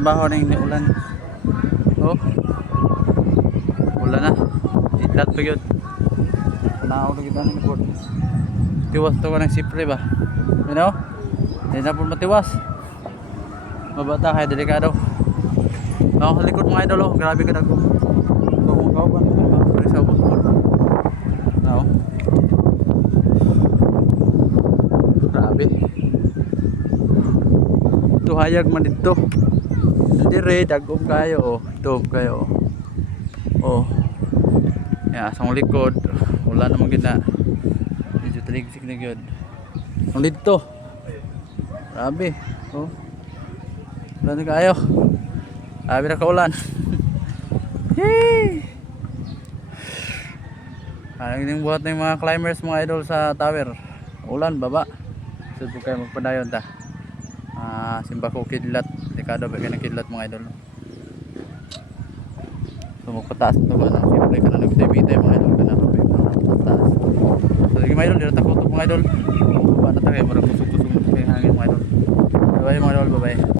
trabaho na yung ulan. Oh. Ulan na. Itlat pa yun. Panaw na kita ng board. Tiwas to ka ng sipre ba? You know? Hindi na po matiwas. Mabata kaya delikado. Ako sa likod mga idol, oh. Grabe ka dago. So kung ikaw ba na sa ubos mo. No? Grabe. Ito hayag man dito. Hindi re, dagom kayo. Dom kayo. Oh. Yan, asang likod. Wala namang gina. Medyo taligsik na yun. Ang dito. Grabe. Oh. Wala na kayo. Grabe na kaulan. Yay! Yung buhat ng mga climbers mga idol sa tower. Ulan, baba. So po kayo magpadayon ta. Simba ko kidlat. Dekado ba kayo ng kidlat mga idol. So magpataas ito ba na. Siyempre ka na nagtay-bitay mga idol. Ka na kapay magpataas. So sige mga idol, dito takot mga idol. Baba na tayo. Marang kusog-kusog ng hangin mga idol. Bye bye mga idol, bye bye.